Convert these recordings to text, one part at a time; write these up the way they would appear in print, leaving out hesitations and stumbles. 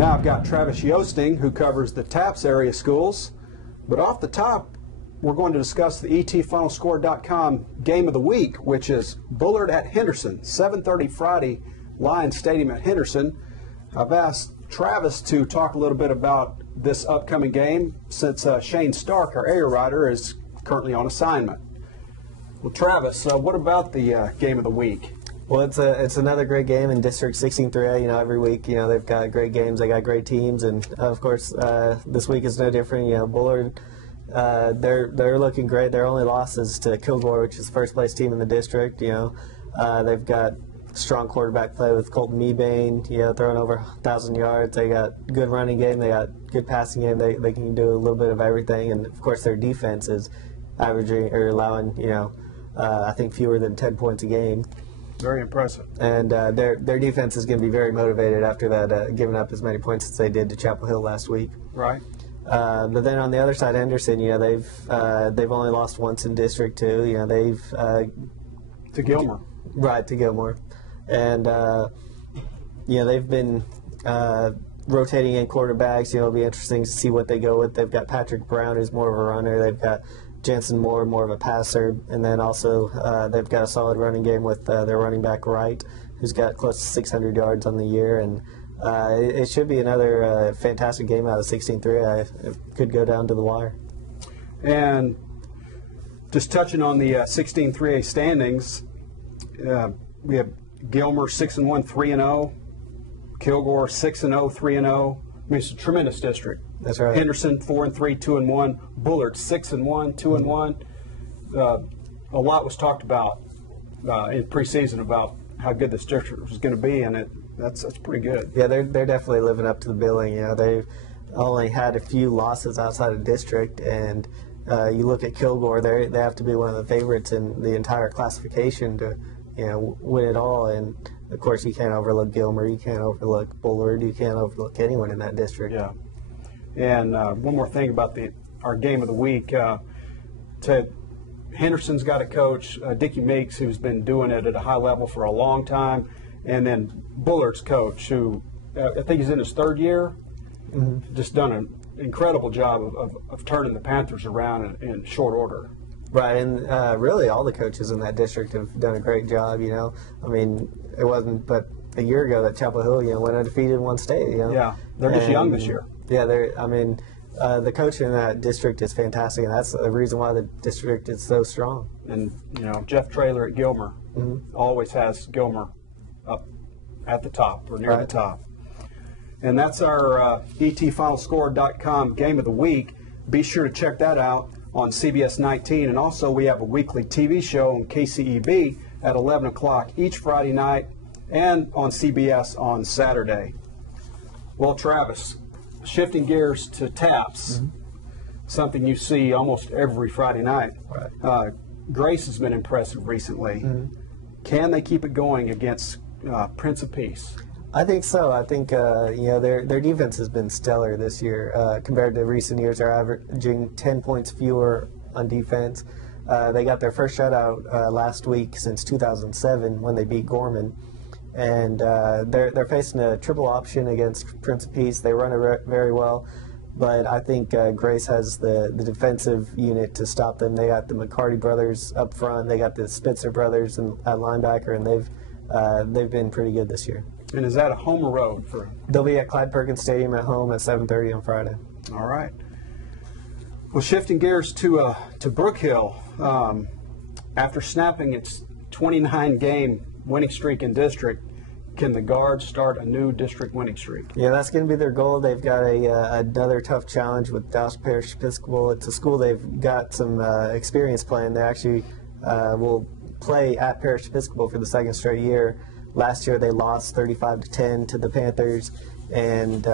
Now I've got Travis Yosting, who covers the TAPS area schools. But off the top, we're going to discuss the ETFinalScore.com game of the week, which is Bullard at Henderson, 7:30 Friday, Lions Stadium at Henderson. I've asked Travis to talk a little bit about this upcoming game since Shane Stark, our area writer, is currently on assignment. Well, Travis, what about the game of the week? Well, it's another great game in District 16-3A. You know, every week, you know, they've got great games, they got great teams, and of course, this week is no different. You know, Bullard, they're looking great. Their only loss is to Kilgore, which is the first place team in the district. You know, they've got strong quarterback play with Colton Mebane, you know, throwing over 1,000 yards. They got good running game. They got good passing game. They can do a little bit of everything, and of course, their defense is averaging or allowing, you know, I think fewer than 10 points a game. Very impressive. And their defense is going to be very motivated after that, giving up as many points as they did to Chapel Hill last week. Right. But then on the other side, Henderson, you know, they've only lost once in District 2. You know, they've to Gilmer. Right, to Gilmore, and you know, they've been rotating in quarterbacks. You know, it'll be interesting to see what they go with. They've got Patrick Brown, who's more of a runner. They've got Jansen Moore, more of a passer, and then also they've got a solid running game with their running back Wright, who's got close to 600 yards on the year, and it should be another fantastic game out of 16-3. It could go down to the wire. And just touching on the 16-3A standings, we have Gilmer 6-1, 3-0, Kilgore 6-0, 3-0. I mean, it's a tremendous district. That's right. Henderson 4-3, 2-1. Bullard 6-1, 2-1. A lot was talked about in preseason about how good this district was going to be, and that's pretty good. Yeah, they're definitely living up to the billing. You know, they've only had a few losses outside of district, and you look at Kilgore, they have to be one of the favorites in the entire classification to, you know, win it all. And of course, you can't overlook Gilmer, you can't overlook Bullard, you can't overlook anyone in that district. Yeah. And one more thing about our game of the week. Henderson's got a coach, Dickie Meeks, who's been doing it at a high level for a long time, and then Bullard's coach, who I think he's in his third year, just done an incredible job of turning the Panthers around in short order. Right, and really all the coaches in that district have done a great job, you know. I mean, it wasn't but a year ago that Chapel Hill, you know, went undefeated in one state, you know. Yeah, they're just young this year. Yeah, the coach in that district is fantastic, and that's the reason why the district is so strong. And, you know, Jeff Traylor at Gilmer always has Gilmer up at the top or near the top. And that's our ETFinalScore.com game of the week. Be sure to check that out on CBS 19. And also we have a weekly TV show on KCEB at 11 o'clock each Friday night and on CBS on Saturday. Well, Travis, shifting gears to TAPS, something you see almost every Friday night. Right. Grace has been impressive recently. Can they keep it going against Prince of Peace? I think so. I think you know, their defense has been stellar this year compared to recent years. They're averaging 10 points fewer on defense. They got their first shutout last week since 2007 when they beat Gorman. And they're facing a triple option against Prince of Peace. They run it very well, but I think Grace has the defensive unit to stop them. They got the McCarty brothers up front. They got the Spitzer brothers at linebacker, and they've been pretty good this year. And is that a home or road for? They'll be at Clyde Perkins Stadium at home at 7:30 on Friday. All right. Well, shifting gears to Brook Hill, after snapping its 29-game winning streak in district, can the Guards start a new district winning streak? Yeah, that's going to be their goal. They've got another tough challenge with Dallas Parish Episcopal. It's a school they've got some experience playing. They actually will play at Parish Episcopal for the second straight year. Last year they lost 35-10 to the Panthers, and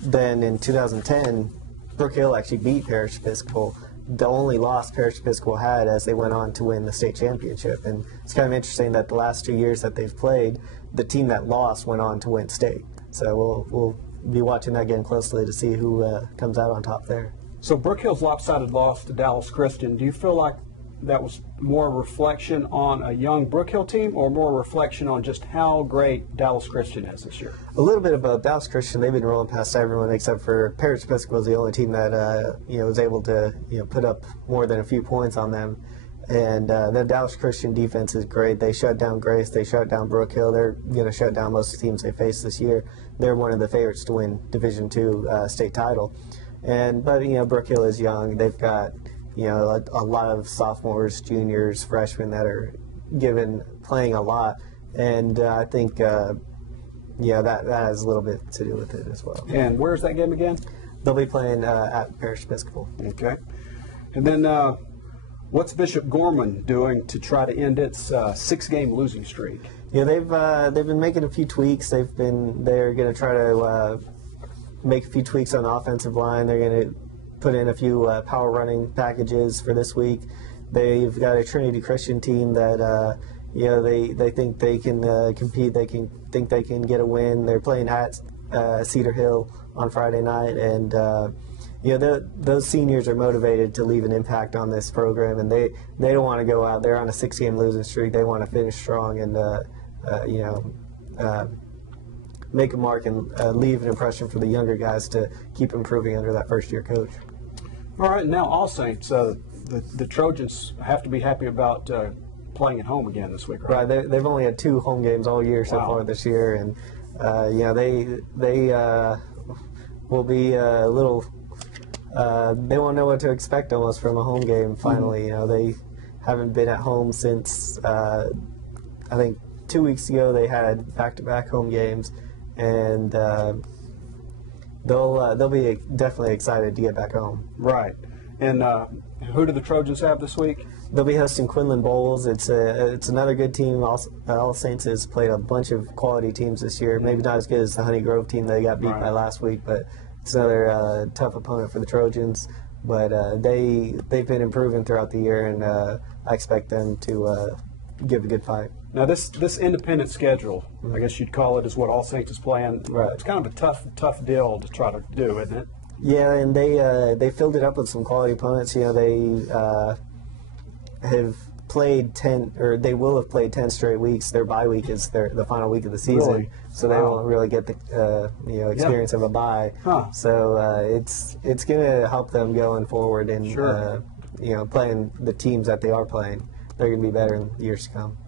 then in 2010, Brook Hill actually beat Parish Episcopal. The only loss Parish Episcopal had as they went on to win the state championship. And it's kind of interesting that the last 2 years that they've played, the team that lost went on to win state. So we'll be watching that game closely to see who comes out on top there. So Brook Hill's lopsided loss to Dallas Christian, do you feel like that was more a reflection on a young Brook Hill team, or more a reflection on just how great Dallas Christian is this year? A little bit about Dallas Christian. They've been rolling past everyone except for Parish Episcopal is the only team that was able to put up more than a few points on them. And the Dallas Christian defense is great. They shut down Grace. They shut down Brook Hill. They're going to shut down most of the teams they face this year. They're one of the favorites to win Division II state title. But Brook Hill is young. They've got a lot of sophomores, juniors, freshmen that are playing a lot. And I think that has a little bit to do with it as well. And where's that game again? They'll be playing at Parish Episcopal. Okay. And then what's Bishop Gorman doing to try to end its 6-game losing streak? Yeah, they've been making a few tweaks. They're going to try to make a few tweaks on the offensive line. They're going to put in a few power running packages for this week. They've got a Trinity Christian team that they think they can compete. They think they can get a win. They're playing at Cedar Hill on Friday night, and those seniors are motivated to leave an impact on this program, and they don't want to go out there on a 6-game losing streak. They want to finish strong and make a mark and leave an impression for the younger guys to keep improving under that first-year coach. All right, now All Saints, the Trojans have to be happy about playing at home again this week, right? Right. They've only had 2 home games all year so far this year, and they will be a little. They won't know what to expect almost from a home game. Finally, they haven't been at home since I think 2 weeks ago. They had back-to-back home games, and they'll be definitely excited to get back home. Right. And who do the Trojans have this week? They'll be hosting Quinlan Bowls. It's another good team. All Saints has played a bunch of quality teams this year. Maybe not as good as the Honey Grove team they got beat by last week, but it's another tough opponent for the Trojans. But they've been improving throughout the year, and I expect them to give a good fight. Now this independent schedule, I guess you'd call it, is what All Saints is playing. Right. It's kind of a tough deal to try to do, isn't it? Yeah, and they filled it up with some quality opponents. They have played 10, or they will have played 10 straight weeks. Their bye week is the final week of the season, really? So they won't really get the experience of a bye. Huh. So it's going to help them going forward and playing the teams that they are playing. They're going to be better in years to come.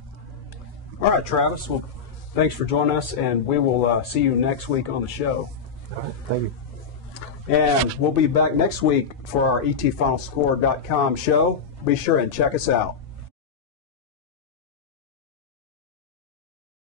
All right, Travis. Well, thanks for joining us, and we will see you next week on the show. All right, thank you. And we'll be back next week for our ETFinalScore.com show. Be sure and check us out.